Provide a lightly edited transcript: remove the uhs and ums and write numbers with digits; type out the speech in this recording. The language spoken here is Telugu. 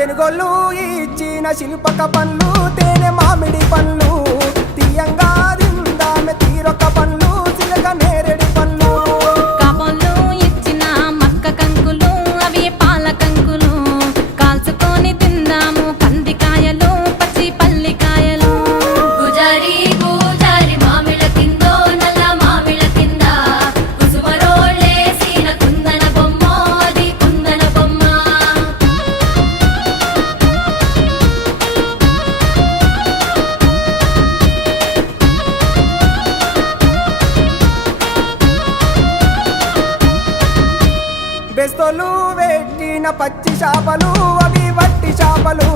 తెనుగోళ్ళు ఇచ్చిన శిల్పక పండ్లు తేనె మామిడి పండ్లు తీయంగా తిందామె తీరొక్క పండ్లు చిలక నేరేడి పండ్లు కాబోళ్ళు ఇచ్చిన మక్క కంకులు అవి పాల కంకులు కాల్చుకొని తిందాము కందికాయలు పచ్చి పల్లికాయలు గుజారి గుజారి మామిళ్ళ కిందో నల్ల మామిళ్ళ కింద కుసుమరోళ్ళేసిన కుందన బొమ్మ అది కుందన బొమ్మ బెస్తోలు పెట్టిన పచ్చి చేపలు అవి వట్టి చేపలు